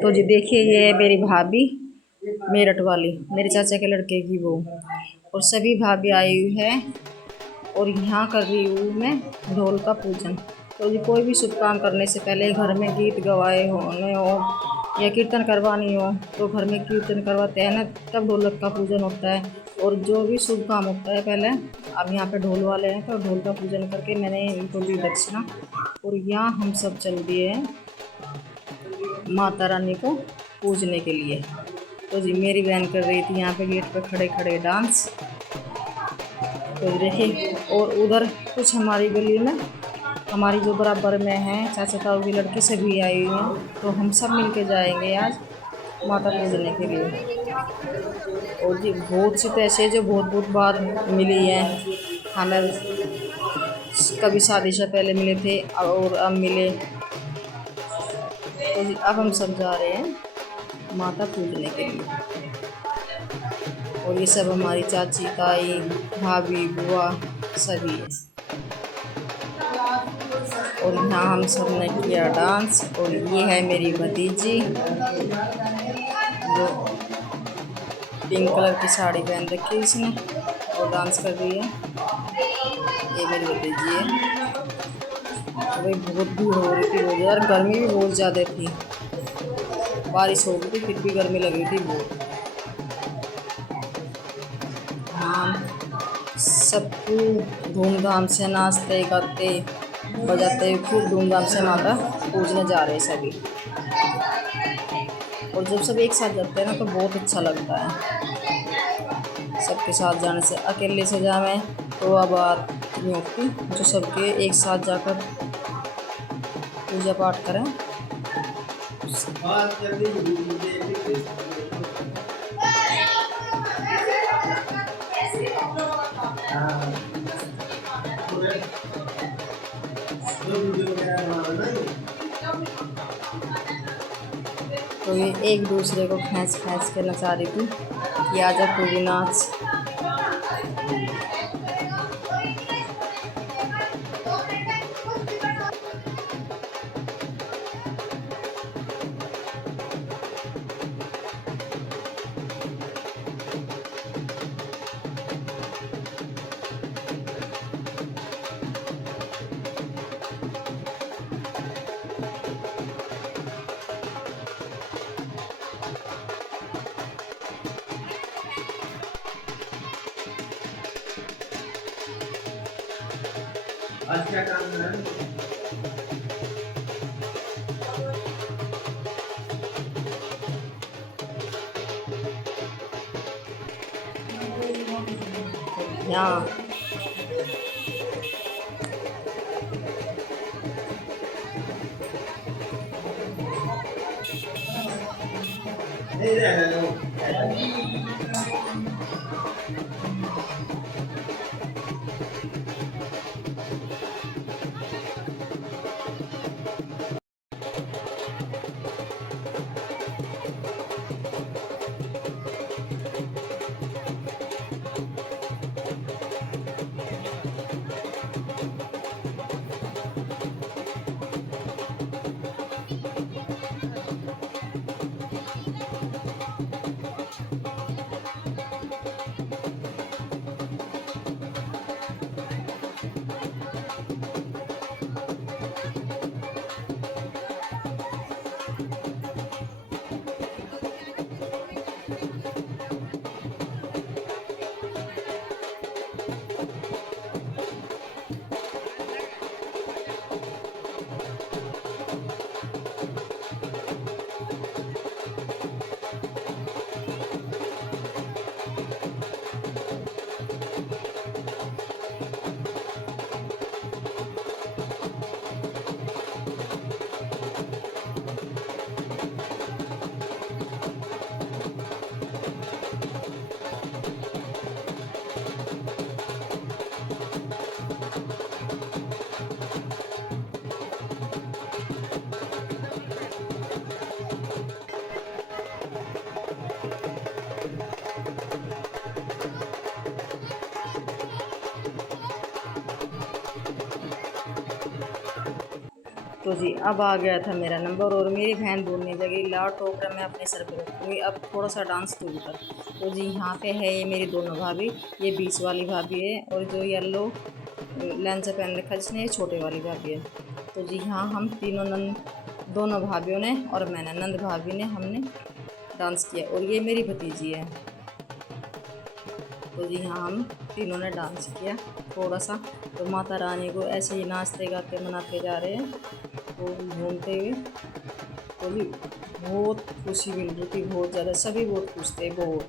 तो जी देखिए, ये है मेरी भाभी मेरठ वाली, मेरे चाचा के लड़के की वो, और सभी भाभी आई हुई है। और यहाँ कर रही हूँ मैं ढोल का पूजन। तो जी कोई भी शुभ काम करने से पहले घर में गीत गवाए होने हो या कीर्तन करवानी हो तो घर में कीर्तन करवाते हैं ना, तब ढोलक का पूजन होता है। और जो भी शुभ काम होता है पहले, अब यहाँ पे ढोल वाले हैं तो ढोल का पूजन करके मैंने इनको दी दक्षिणा। और यहाँ हम सब चल दिए हैं माता रानी को पूजने के लिए। तो जी मेरी बहन कर रही थी यहाँ पे गेट पे खड़े खड़े डांस। तो देखिए, और उधर कुछ हमारी गली में, हमारी जो बराबर में है चाचा ताऊ की लड़की सभी आई हुई हैं, तो हम सब मिल के जाएंगे आज माता पूजने के लिए। और जी बहुत सी तो ऐसे जो बहुत बहुत बार मिली हैं हमें, कभी शादी से पहले मिले थे और अब मिले। तो जी अब हम सब जा रहे हैं माता पूजने के लिए। और ये सब हमारी चाची ताई भाभी बुआ सभी है। और यहाँ हम सब ने किया डांस। और ये है मेरी भतीजी जो पिंक कलर की साड़ी पहन रखी है इसने और डांस कर रही है। ये मेरी भतीजी है। भाई बहुत भीड़ हो रही थी, बहुत यार, गर्मी भी बहुत ज़्यादा थी, बारिश हो गई थी फिर भी गर्मी लगी थी बहुत। हाँ, सब धूमधाम से नाचते गाते बजाते खूब धूमधाम से माता पूजने जा रहे सभी। और जब सब एक साथ जाते हैं ना तो बहुत अच्छा लगता है। सबके साथ जाने से, अकेले से जावे तो अब बात नहीं होती, जो सबके एक साथ जाकर पूजा पाठ करें। तो ये एक दूसरे को खींच खींच के नचा रही थी कि आजा तू भी नाच। आज क्या काम है? यहाँ तो जी अब आ गया था मेरा नंबर और मेरी बहन बोलने लगी लाओ टोकरा मैं अपने सर पे रखूँगी, अब थोड़ा सा डांस तू भी कर। तो जी यहाँ पे है ये मेरी दोनों भाभी, ये बीच वाली भाभी है और जो येलो लहंगा पहन रखा है जिसने ये छोटे वाली भाभी है। तो जी यहाँ हम तीनों दोनों भाभीयों ने और मैंने नंद भाभी ने हमने डांस किया और ये मेरी भतीजी है। तो जी यहाँ हम तीनों ने डांस किया थोड़ा सा। तो माता रानी को ऐसे ही नाचते गाते मनाते जा रहे हैं तो घूमते हुए। तो जी बहुत खुशी मिल रही थी, बहुत ज़्यादा, सभी बहुत खुश थे बहुत।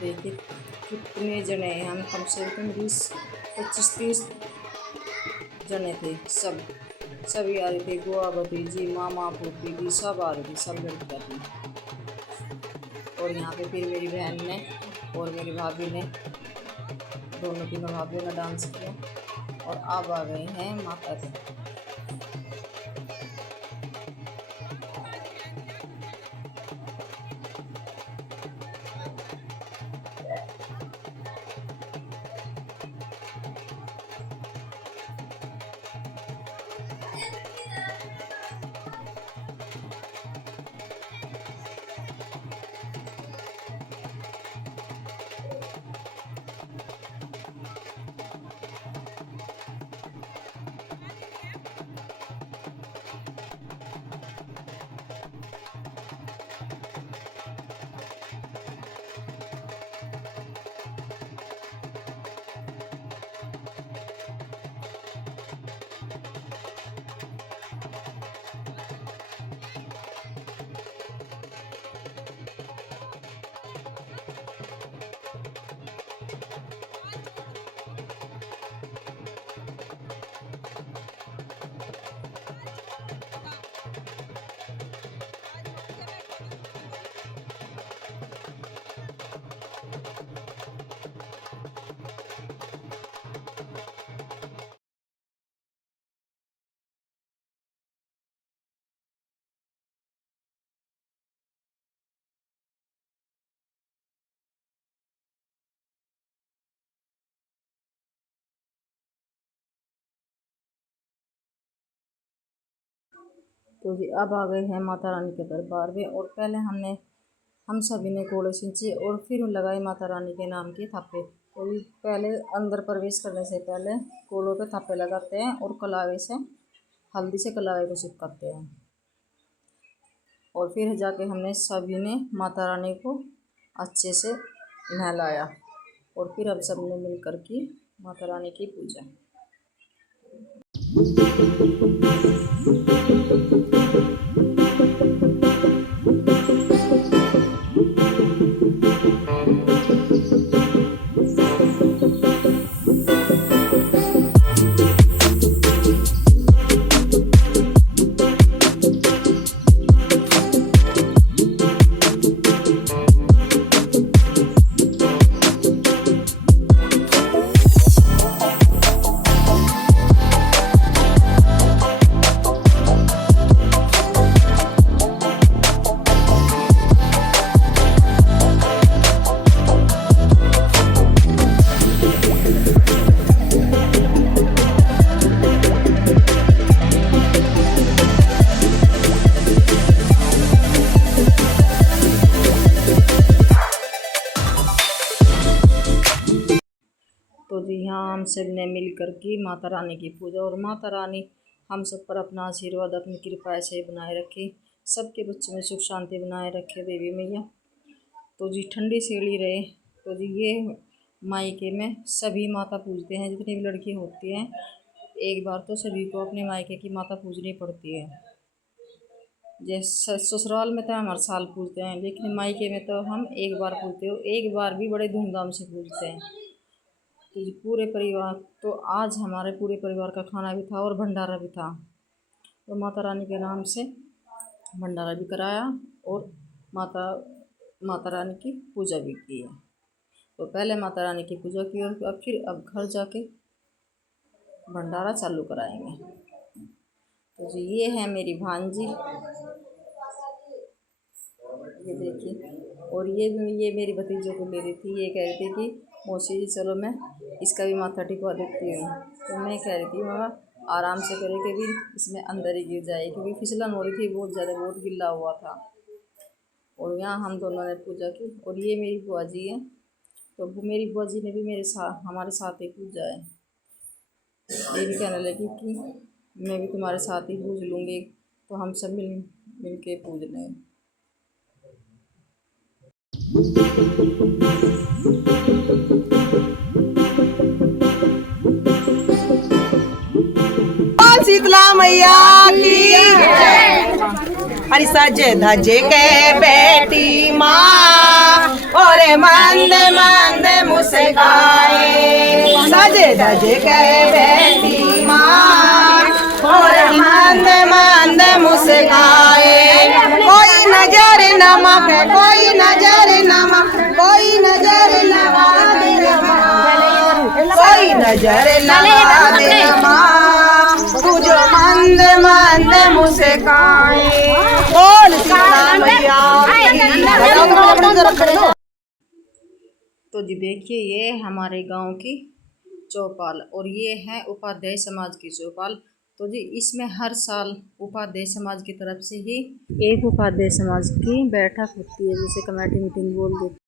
देखिए कितने जने हैं हम, कम से कम 20-25-30 जने थे। सभी आ रहे थे, बुआ भतीजी मामा फूफी भी सब आ रहे थे, सब लड़कियाँ थी। और यहाँ पे फिर मेरी बहन ने और मेरी भाभी ने, दोनों तीनों भाभीयों ने डांस किया और अब आ गए हैं माता जी। तो जी अब आ गए हैं माता रानी के दरबार में और पहले हम सभी ने कोड़े खींचे और फिर लगाए माता रानी के नाम के थापे। तो पहले अंदर प्रवेश करने से पहले कोड़ों पे थापे लगाते हैं और कलावे से, हल्दी से कलावे को चिपकाते हैं। और फिर जाके हमने सभी ने माता रानी को अच्छे से नहलाया और फिर हम सब ने मिल कर की माता रानी की पूजा। तो जी यहाँ हम सब ने मिल कर की माता रानी की पूजा और माता रानी हम सब पर अपना आशीर्वाद अपनी कृपा ऐसे बनाए रखे, सबके बच्चों में सुख शांति बनाए रखे देवी मैया। तो जी ठंडी सेड़ी रहे। तो जी ये मायके में सभी माता पूजते हैं, जितनी भी लड़की होती हैं एक बार तो सभी को अपने मायके की माता पूजनी पड़ती है। जैसे ससुराल में तो हम हर साल पूजते हैं, लेकिन मायके में तो हम एक बार पूजते हो, एक बार भी बड़े धूमधाम से पूजते हैं। तो जी पूरे परिवार, तो आज हमारे पूरे परिवार का खाना भी था और भंडारा भी था। तो माता रानी के नाम से भंडारा भी कराया और माता माता रानी की पूजा भी की है। तो पहले माता रानी की पूजा की और अब घर जाके भंडारा चालू कराएंगे। तो जी ये है मेरी भांजी, ये देखिए। और ये मेरी भतीजों को ले रही थी, ये कह रही थी कि मौसी जी चलो मैं इसका भी माथा टिकवा देती हूँ। तो मैं कह रही थी मामा आराम से करे कि भी इसमें अंदर ही गिर जाए, क्योंकि फिसलन हो रही थी बहुत ज़्यादा, बहुत गिल्ला हुआ था। और यहाँ हम दोनों ने पूजा की। और ये मेरी बुआ जी है, तो मेरी बुआ जी ने भी हमारे साथ ही पूजा है। ये भी कहने लगी कि मैं भी तुम्हारे साथ ही पूज लूँगी, तो हम सब मिल के पूज लें। शीतला मैया की हरि सजे धजे के बेटी माँ और मंद मंद मुस्काए, सजे धजे के बेटी माँ और मंद मंद मुस्काए। कोई नजर नमक, कोई नजर नमक, कोई नजर लगा दे रमा, कोई नजर लगा दे रमा, तुझो मंद मंद मुस्काए। बोल शीतला मैया की। तो जी देखिए ये हमारे गांव की चौपाल, और ये है उपाध्याय समाज की चौपाल। तो जी इसमें हर साल उपाध्याय समाज की तरफ से ही एक उपाध्याय समाज की बैठक होती है, जिसे कमेटी मीटिंग बोल देते हैं।